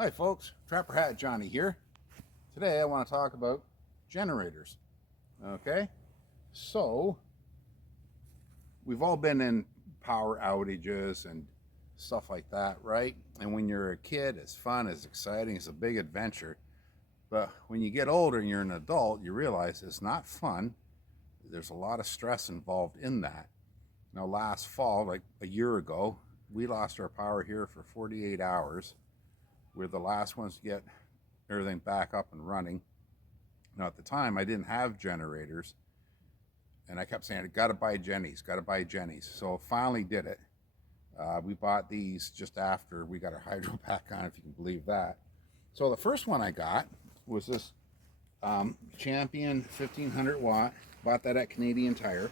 Hi folks, Trapper Hat Johnny here. Today I want to talk about generators. Okay, so we've all been in power outages and stuff like that, right? And when you're a kid, it's fun, it's exciting, it's a big adventure. But when you get older and you're an adult, you realize it's not fun. There's a lot of stress involved in that. Now last fall, like a year ago, we lost our power here for 48 hours. We're the last ones to get everything back up and running. Now at the time I didn't have generators and I kept saying, I gotta buy Jenny's, gotta buy Jenny's. So finally did it. We bought these just after we got our hydro back on, if you can believe that. So the first one I got was this Champion 1500 watt. Bought that at Canadian Tire.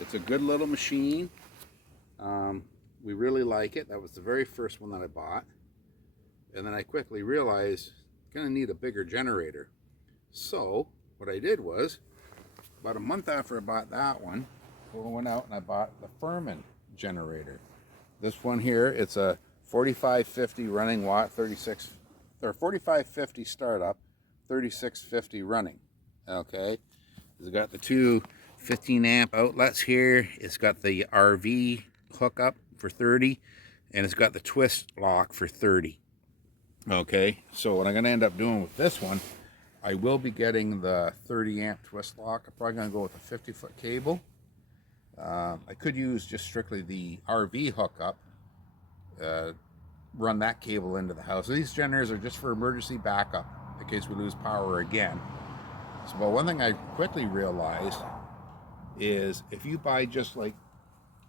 It's a good little machine. We really like it. That was the very first one that I bought. And then I quickly realized I'm gonna need a bigger generator. So what I did was, about a month after I bought that one, I went out and I bought the Firman generator. This one here, it's a 4550 running watt, 36 or 4550 startup, 3650 running. Okay, it's got the two 15 amp outlets here. It's got the RV hookup for 30, and it's got the twist lock for 30. Okay, so what I'm going to end up doing with this one, I will be getting the 30 amp twist lock. I'm probably going to go with a 50-foot cable. I could use just strictly the RV hookup, run that cable into the house. So these generators are just for emergency backup in case we lose power again. So, but one thing I quickly realized is if you buy just like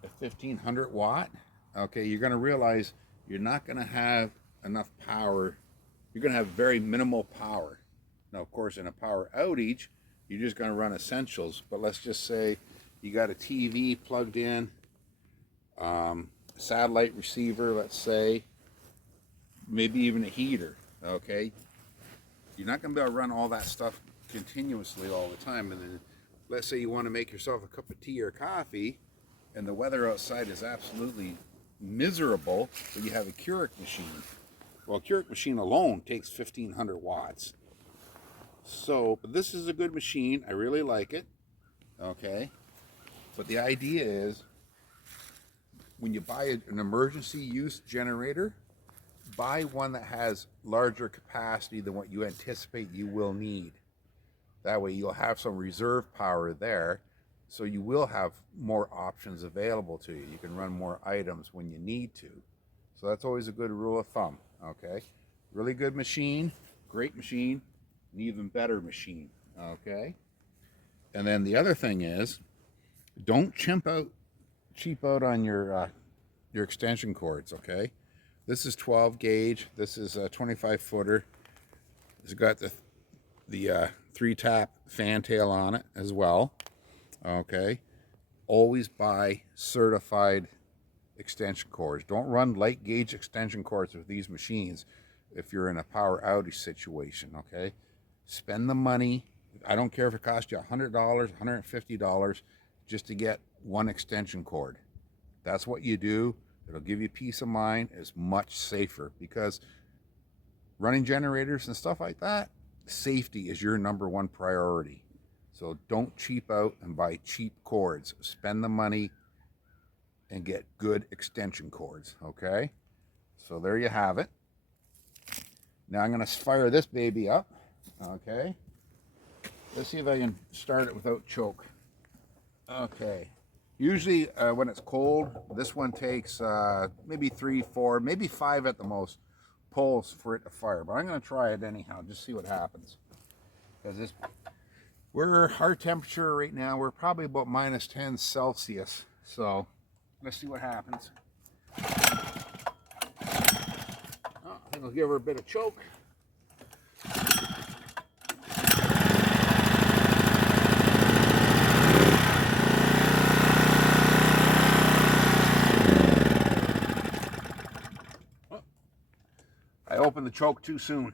a 1500 watt, okay, you're going to realize you're not going to have enough power. You're going to have very minimal power. Now of course in a power outage you're just going to run essentials, but let's just say you got a TV plugged in, satellite receiver, let's say, maybe even a heater. Okay, you're not going to be able to run all that stuff continuously all the time. And then let's say you want to make yourself a cup of tea or coffee and the weather outside is absolutely miserable, but you have a Keurig machine. Well, a Keurig machine alone takes 1500 watts. So, but this is a good machine. I really like it. Okay. But the idea is when you buy an emergency use generator, buy one that has larger capacity than what you anticipate you will need. That way you'll have some reserve power there, so you will have more options available to you. You can run more items when you need to. So that's always a good rule of thumb. Okay, really good machine, great machine, an even better machine. Okay, and then the other thing is, don't cheap out on your extension cords. Okay, this is 12 gauge. This is a 25 footer. It's got the 3-tap fantail on it as well. Okay, always buy certified extension cords. Don't run light gauge extension cords with these machines if you're in a power outage situation. Okay, spend the money. I don't care if it costs you $100, $150 just to get one extension cord. That's what you do. It'll give you peace of mind. It's much safer because running generators and stuff like that, safety is your #1 priority. So don't cheap out and buy cheap cords. Spend the money and get good extension cords. Okay, so there you have it. Now I'm going to fire this baby up. Okay, let's see if I can start it without choke. Okay, usually when it's cold, this one takes maybe 3, 4, maybe 5 at the most pulls for it to fire, but I'm going to try it anyhow, just see what happens. Because we're our temperature right now, we're probably about -10 Celsius, so let's see what happens. Oh, I think I'll give her a bit of choke. Oh, I opened the choke too soon.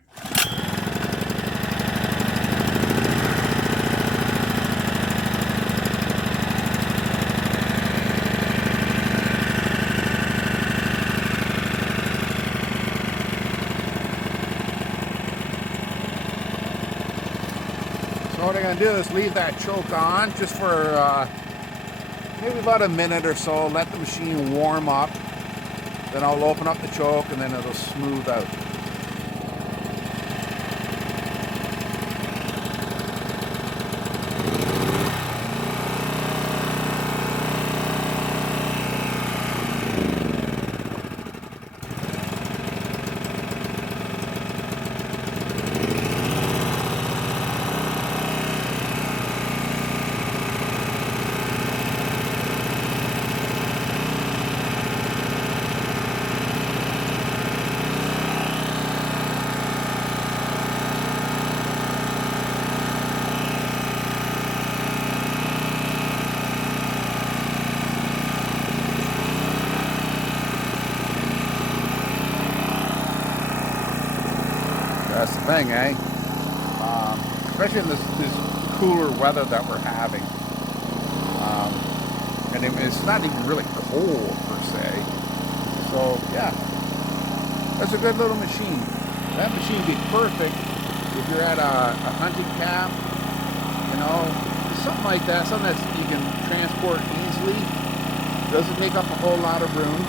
I'm going to do is leave that choke on just for maybe about a minute or so, let the machine warm up. Then I'll open up the choke and then it'll smooth out. That's the thing, eh? Especially in this cooler weather that we're having. And it's not even really cold per se. So yeah, that's a good little machine. That machine would be perfect if you're at a hunting camp, you know, something like that, something that you can transport easily. Doesn't take up a whole lot of room.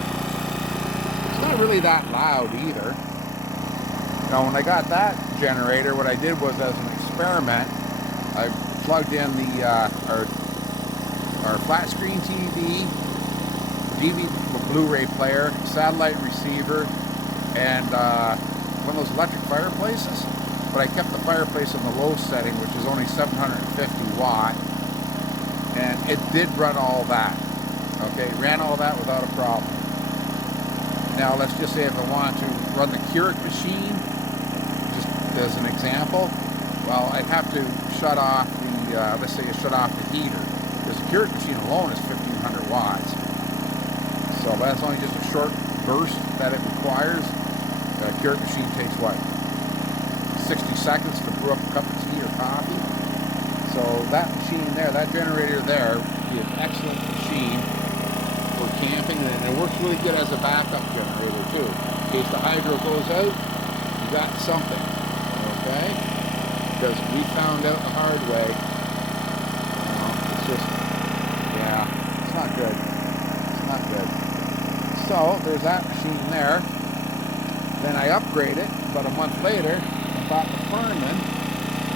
It's not really that loud either. Now, when I got that generator, what I did was, as an experiment, I plugged in the our flat screen TV, DVD Blu-ray player, satellite receiver, and one of those electric fireplaces. But I kept the fireplace in the low setting, which is only 750 watt, and it did run all that. Okay, it ran all that without a problem. Now, let's just say if I wanted to run the Keurig machine, as an example, well, I'd have to shut off the, let's say you shut off the heater, because the Keurig machine alone is 1500 watts. So that's only just a short burst that it requires. The Keurig machine takes, what, 60 seconds to brew up a cup of tea or coffee. So that machine there, that generator there, would be an excellent machine for camping, and it works really good as a backup generator too. In case the hydro goes out, you got something. Okay? Because we found out the hard way. It's just, yeah, it's not good. It's not good. So, there's that machine there. Then I upgrade it about a month later and bought the Firman.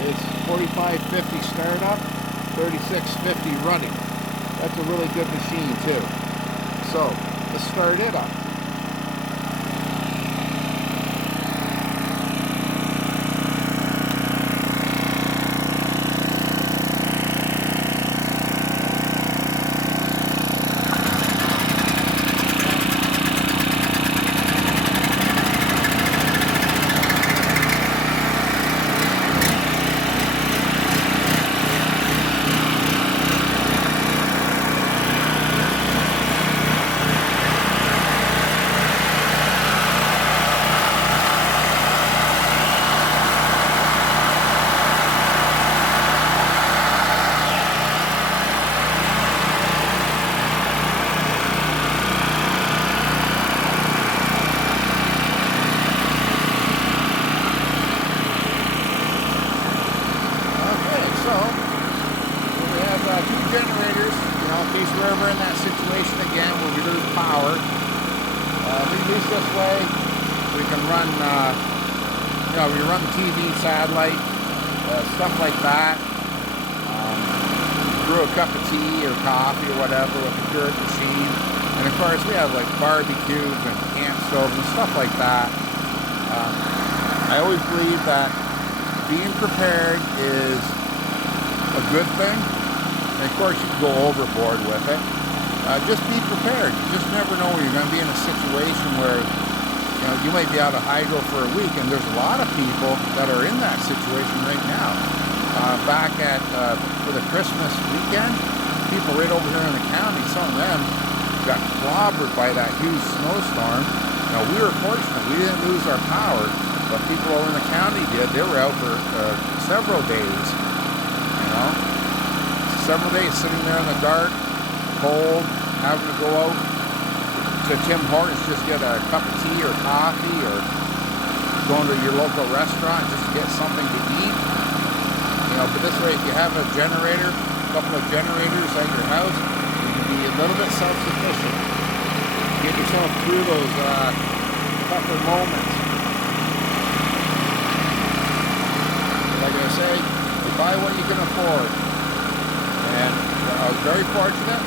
It's 4550 startup, 3650 running. That's a really good machine too. So, let's start it up. Generators, you know, in case we're ever in that situation again where we lose power. We use this way, we can run, you know, we run the TV, satellite, stuff like that. Brew a cup of tea or coffee or whatever with the Keurig machine. And of course, we have like barbecues and camp stoves and stuff like that. I always believe that being prepared is a good thing. And of course, you can go overboard with it. Just be prepared. You just never know when you're going to be in a situation where, you know, you might be out of hydro for a week, and there's a lot of people that are in that situation right now. Back at for the Christmas weekend, people right over here in the county, some of them got clobbered by that huge snowstorm. Now, we were fortunate; we didn't lose our power, but people over in the county did. They were out for several days. You know. Several days sitting there in the dark, cold, having to go out to Tim Hortons, just get a cup of tea or coffee, or going to your local restaurant just to get something to eat. You But this way, if you have a generator, a couple of generators at your house, you can be a little bit self-sufficient. Get yourself through those tougher moments. Like I say, you buy what you can afford. And I was very fortunate.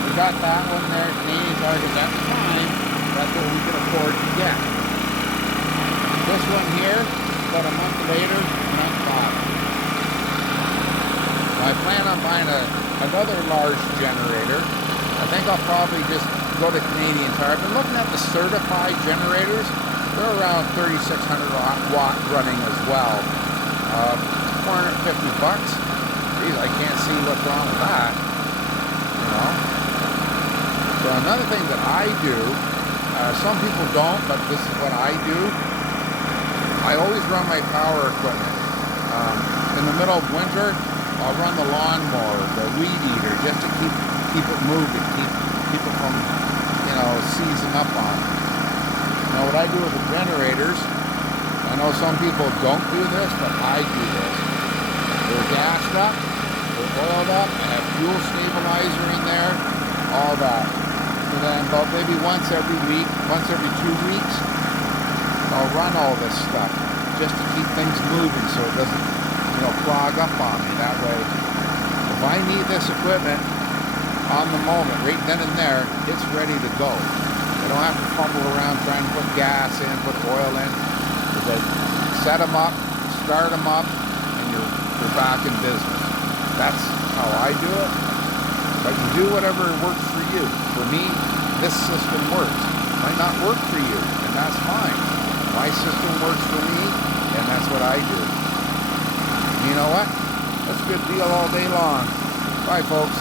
We got that one there, Canadian Tire, because at the time, that's what we could afford to get. This one here, about a month later, not bought. I plan on buying another large generator. I think I'll probably just go to Canadian Tire. I've been looking at the certified generators. They're around 3,600 watt running as well. $450. Geez, I can't see what's wrong with that. So another thing that I do, some people don't, but this is what I do. I always run my power equipment. In the middle of winter, I'll run the lawnmower, the weed eater, just to keep it moving, keep it from, seizing up on it. Now what I do with the generators, I know some people don't do this, but I do this. They're gassed up, they're oiled up, and have fuel stabilizer in there, all that. And then about maybe once every week, once every 2 weeks, I'll run all this stuff just to keep things moving so it doesn't, clog up on me. That way, if I need this equipment on the moment, right then and there, it's ready to go. I don't have to fumble around trying to put gas in, put oil in. Because I set them up, start them up, and you're back in business. That's how I do it. But you do whatever works for you. For me, this system works. It might not work for you, and that's fine. My system works for me, and that's what I do. And you know what? That's a good deal all day long. Bye, folks.